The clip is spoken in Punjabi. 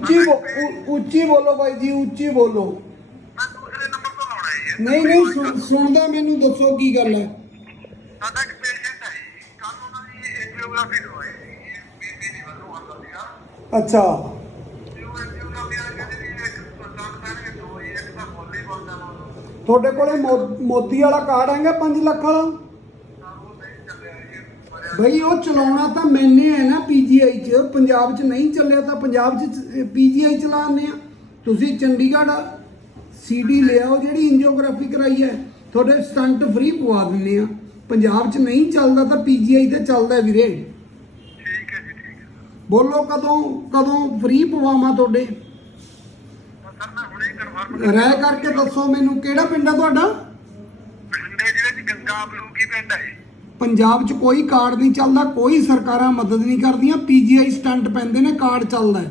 ਉੱਚੀ ਬੋ- ਉ- ਉੱਚੀ ਬੋਲੋ ਬਾਈ ਜੀ ਉੱਚੀ ਬੋਲੋ। ਮੈਂ ਦੂਸਰੇ ਨੰਬਰ ਤੋਂ ਲਾਉਣਾ ਹੈ। ਨਹੀਂ ਨਹੀਂ ਸੁਣ- ਸੁਣਦਾ ਮੈਨੂੰ ਦੱਸੋ ਕੀ ਗੱਲ ਹੈ। ਸਾਡਾ ਇੱਕ ਪੇਸ਼ੈਂਟ ਹੈ ਕੱਲ ਉਹਨਾਂ ਦੀ ਐਂਜੀਓਗ੍ਰਾਫੀ ਕਰਵਾਈ ਸੀ। ਬੀਪੀ ਦੀ ਵੱਲੋਂ ਆਉਂਦਾ ਸੀਗਾ। ਅੱਛਾ। ਤੇ ਉਹ ਐਂਜੀਓਗ੍ਰਾਫੀ ਵਾਲੇ ਕਹਿੰਦੇ ਵੀ ਇੱਕ ਪਰਸੈਂਟ ਪੈਣਗੇ ਦੋ ਜੀ ਇੱਕ ਤਾਂ ਮੁੱਲ ਹੀ ਬਣਦਾ ਵਾ ਤੁਹਾਡੇ ਕੋਲੇ ਮੋ- ਮੋਦੀ ਵਾਲਾ ਕਾਰਡ ਹੈਗਾ 5 ਲੱਖ ਵਾਲਾ? ਤਾਂ ਉਹ ਨਹੀਂ ਚੱਲਿਆ ਜੀ। ਬੜਿਆ ਬਈ ਉਹ ਚਲਾਉਣਾ ਤਾਂ ਮੈਨੇ ਹੈ ਨਾ ਪੰਜਾਬ ਚ ਨਹੀਂ ਚੱਲਿਆ ਤਾਂ ਪੰਜਾਬ ਚ ਪੀਜੀਆਈ ਚਲਾਉਂਦੇ ਆ। ਤੁਸੀਂ ਚੰਡੀਗੜ੍ਹ ਸੀਡੀ ਲਿਆਓ ਜਿਹੜੀ ਇੰਜੀਓਗ੍ਰਾਫੀ ਕਰਾਈ ਹੈ ਤੁਹਾਡੇ ਸਟੰਟ ਫ੍ਰੀ ਪਵਾ ਦਿੰਦੇ ਆ। ਪੰਜਾਬ ਚ ਨਹੀਂ ਚੱਲਦਾ ਤਾਂ ਪੀਜੀਆਈ ਤੇ ਚੱਲਦਾ ਵੀਰੇ। ਠੀਕ ਹੈ ਜੀ ਠੀਕ ਹੈ। ਬੋਲੋ ਕਦੋਂ ਕਦੋਂ ਫ੍ਰੀ ਪਵਾਵਾਂ ਤੁਹਾਡੇ? ਰਹਿ ਕਰਕੇ ਦੱਸੋ ਮੈਨੂੰ ਕਿਹੜਾ ਪਿੰਡ ਹੈ ਤੁਹਾਡਾ? ਜ਼ਿਲ੍ਹੇ ਚ ਗੰਗਾ ਬਲੂਕੀ ਪਿੰਡ ਹੈ। ਪੰਜਾਬ 'ਚ ਕੋਈ ਕਾਰਡ ਨਹੀਂ ਚੱਲਦਾ, ਕੋਈ ਸਰਕਾਰਾਂ ਮਦਦ ਨਹੀਂ ਕਰਦੀਆਂ, ਪੀਜੀਆਈ ਸਟੰਟ ਪੈਂਦੇ ਨੇ, ਕਾਰਡ ਚੱਲਦਾ